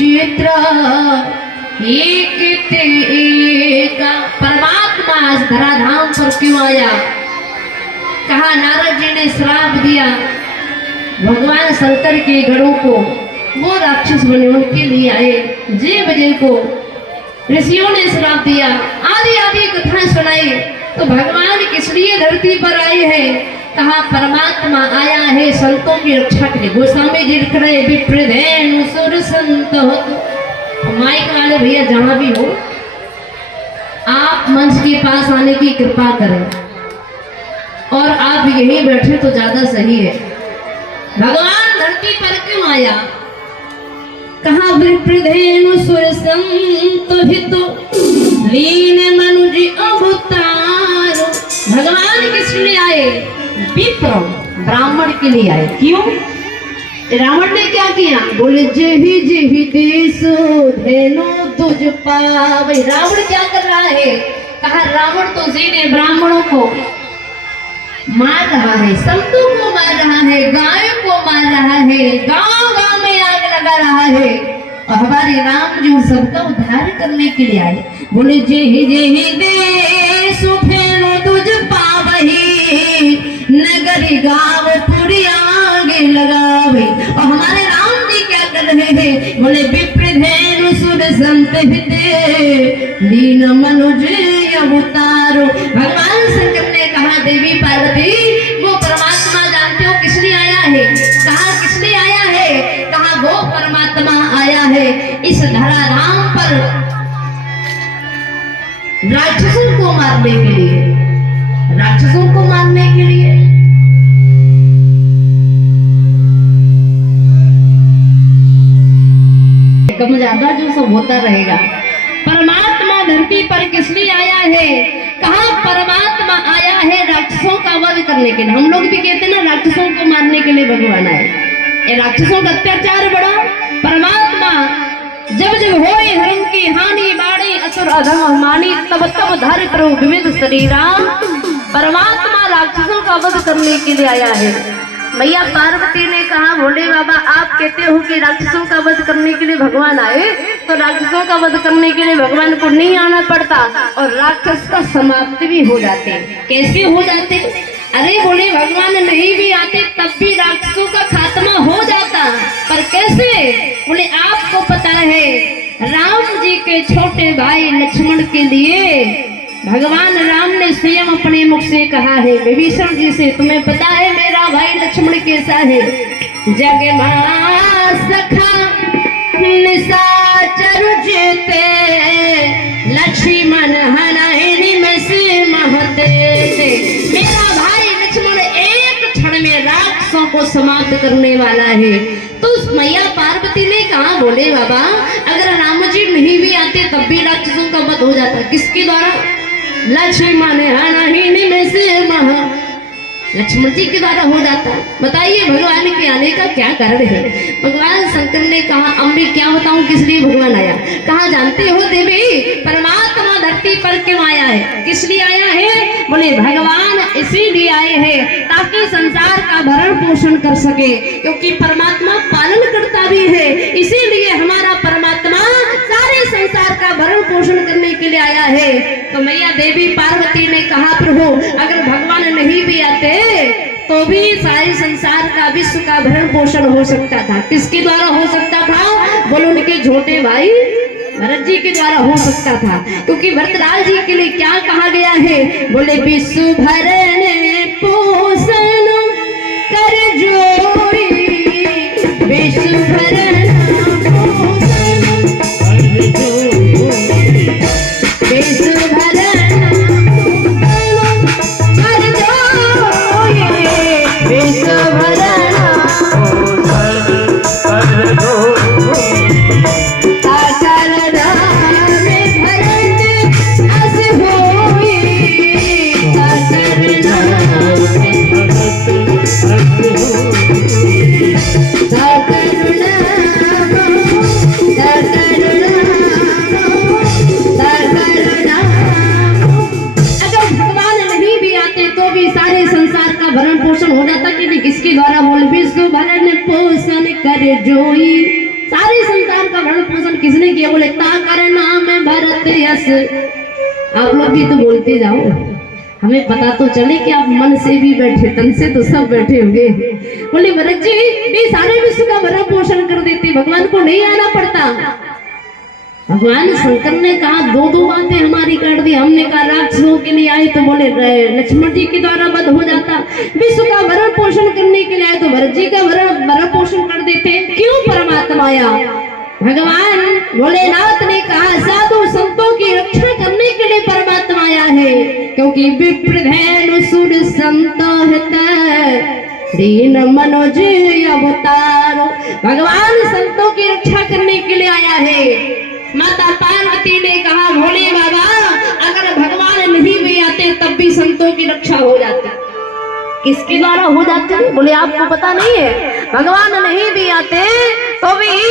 विचित्र एक परमात्मा इस धराधाम पर क्यों आया? कहा नारद जी ने श्राप दिया भगवान शंकर के गणों को, वो राक्षस बने उनके लिए आए। जय बजे को ऋषियों ने श्राप दिया, आदि आदि कथा सुनाई। तो भगवान किस लिए धरती पर आए हैं? कहा परमात्मा आया है संतों की रक्षा के लिए। गोस्वामी जी लिख रहे विप्रधेनु सुर संत हो। माइक वाले भैया जहां भी हो, आप मंच के पास आने की कृपा करें, और आप यहीं बैठे तो ज्यादा सही है। भगवान धरती पर क्यों आया? कहा विप्रधेनु सुर संत हितो लीन मनुज अवतार। भगवान किस लिए आए? विप्र ब्राह्मण के लिए आए। क्यों? रावण ने क्या किया? बोले जेहि जेहि देश धेनु तुझ पावे। रावण क्या कर रहा है? कहा रावण तो जीने ब्राह्मणों को मार रहा है, संतों को मार रहा है, गायों को मार रहा है, गांव गांव में आग लगा रहा है। और हमारे राम जो सबका उद्धार करने के लिए आए। बोले जेहि जेहि देश धेनु तुझ पावही नगरी गाँव पुरी आगे लगावे। और हमारे राम जी क्या कर रहे हैं? बोले विप्रधेनु सुर संत हिते लीन मनुज अवतारो। भगवान शंकर ने कहा देवी पार्वती वो परमात्मा जानते हो किस लिए आया है? कहा किस लिए आया है? कहा वो परमात्मा आया है इस धराधाम पर राक्षसों को मारने के लिए, राक्षसों को मारने के लिए। कम ज्यादा जो सब होता रहेगा। परमात्मा धरती पर किस लिए आया है? कहा परमात्मा आया है राक्षसों का वध करने के लिए। हम लोग भी कहते हैं ना राक्षसों को मारने के लिए भगवान आए। ये राक्षसों का अत्याचार बढ़ा। परमात्मा जब जब होए धर्म की हानि बाड़ी असुर अधम मानी तब तब धर करो विविध शरीरा। परमात्मा राक्षसों का वध करने के लिए आया है। मैया पार्वती ने कहा भोले बाबा आप कहते हो कि राक्षसों का वध करने के लिए भगवान आए, तो राक्षसों का वध करने के लिए भगवान को नहीं आना पड़ता और राक्षस का समाप्ति भी हो जाते। कैसे हो जाते? अरे बोले भगवान नहीं भी आते तब भी राक्षसों का खात्मा हो जाता। पर कैसे? बोले आपको पता है राम जी के छोटे भाई लक्ष्मण के लिए भगवान राम ने स्वयं अपने मुख से कहा है विभीषण जी से, तुम्हें पता है मेरा भाई लक्ष्मण कैसा है? जग सखा निशाचर जेते लक्ष्मण हनाई में से महते। मेरा भाई लक्ष्मण एक क्षण में राक्षसों को समाप्त करने वाला है। तो मैया पार्वती ने कहा बोले बाबा अगर राम जी नहीं भी आते तब भी राक्षसों का वध हो जाता। किसके द्वारा? लक्ष्मण हनाई में से महा, लक्ष्मण जी के द्वारा हो जाता। बताइए भगवान के आने का क्या कारण है? भगवान शंकर ने कहा अम्बे क्या बताऊं किस लिए भगवान आया? कहा जानते हो देवी परमात्मा धरती पर क्यों आया है? किस लिए आया है? बोले भगवान इसीलिए आए हैं ताकि संसार का भरण पोषण कर सके, क्योंकि परमात्मा पालन करता भी है। इसीलिए हमारा परमात्मा सारे संसार का भरण पोषण करने के लिए आया है। तो मैया देवी पार्वती ने कहा प्रभु अगर भगवान नहीं भी आते तो भी सारे संसार का विश्व का भरण पोषण हो सकता था। किसके द्वारा हो सकता था? बोलो उनके छोटे भाई भरत जी के द्वारा हो सकता था, क्योंकि भरतलाल जी के लिए क्या कहा गया है? बोले विश्व भरण पोषण कर जोड़ी, विश्व भरण पोषण कर जोड़ी, विश्व भरण करुणा सत यस। आप लोग भी तो बोलते जाओ, हमें पता तो चले कि आप मन से भी बैठे, तन से तो सब बैठे होंगे। बोले भरत जी, ये सारे विश्व का भरण पोषण कर देते, भगवान को नहीं आना पड़ता। भगवान शंकर ने कहा दो दो बातें हमारी काट दी। हमने कहा राक्षसों के लिए आए तो बोले लक्ष्मण जी के द्वारा वध हो जाता, विश्व का भरण पोषण करने के लिए आए तो भरत जी का भरण पोषण कर देते। क्यों परमात्मा आया? भगवान भोलेनाथ ने कहा साधु संतों की रक्षा करने के लिए परमात्मा आया है, क्योंकि विप्रधेनु सुर संत दीन मनोज अवतारो। भगवान संतों की रक्षा करने के लिए आया है। माता पार्वती ने कहा भोले बाबा, अगर भगवान नहीं भी आते तब भी संतों की रक्षा हो जाती। किसके द्वारा हो जाती? बोले आपको पता नहीं है, भगवान नहीं भी आते तो भी